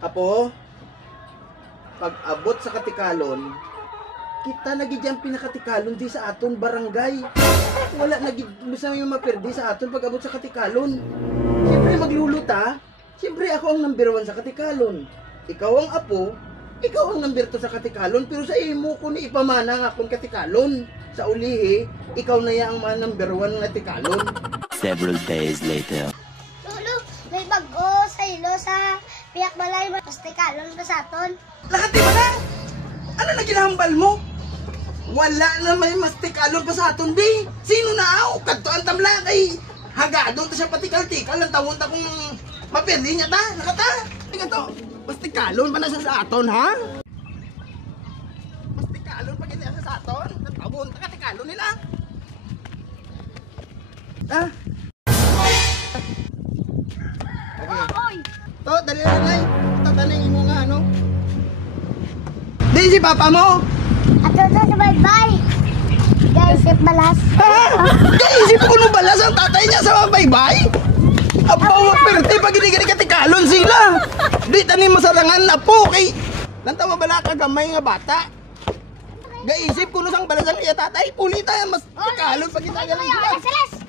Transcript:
Apo, pag abot sa Katikalon, kita nagidyan pinakatikalon di sa aton barangay. Wala bisa may maperdi sa aton pag abot sa Katikalon. Siyempre magluluta, siyempre ako ang number 1 sa Katikalon. Ikaw ang apo, ikaw ang number 2 sa Katikalon, pero sa imo ko ni ipamana ang akong Katikalon. Sa ulihi, ikaw na yang number 1 ng Katikalon. Several days later. Lolo, may bago sa ilo sa Piyak Balay, Katikalon ba sa aton? Lahat di ba na? Ano na ginahambal mo? Wala na may mastikalon pa sa aton, di. Sino na ako? Kadto ang tamla kay hagadon ta siya patikal-tikal ang tawon ta kung mapirdi niya ta. Nakata. Tingnan to. Mastikalon pa na siya sa aton, ha? Mastikalon pa gina siya sa aton. Tawon ta katikalon nila. Ha? Oy! To, dali na nay. Tatanungin mo nga, ano? Di si papa mo. Ato to sa bye-bye! Guys, sip balas. Kaisip ko nung balas ang tatay niya sa mga baybay. Abaw, perte pag ginigani katikalon sila. Di tanim masarangan na po kay lantawa bala ka gamay nga bata. Gaisip ko nung sang balas ang iya tatay. Ulita mas tikalon pag ginagani sila. Seles!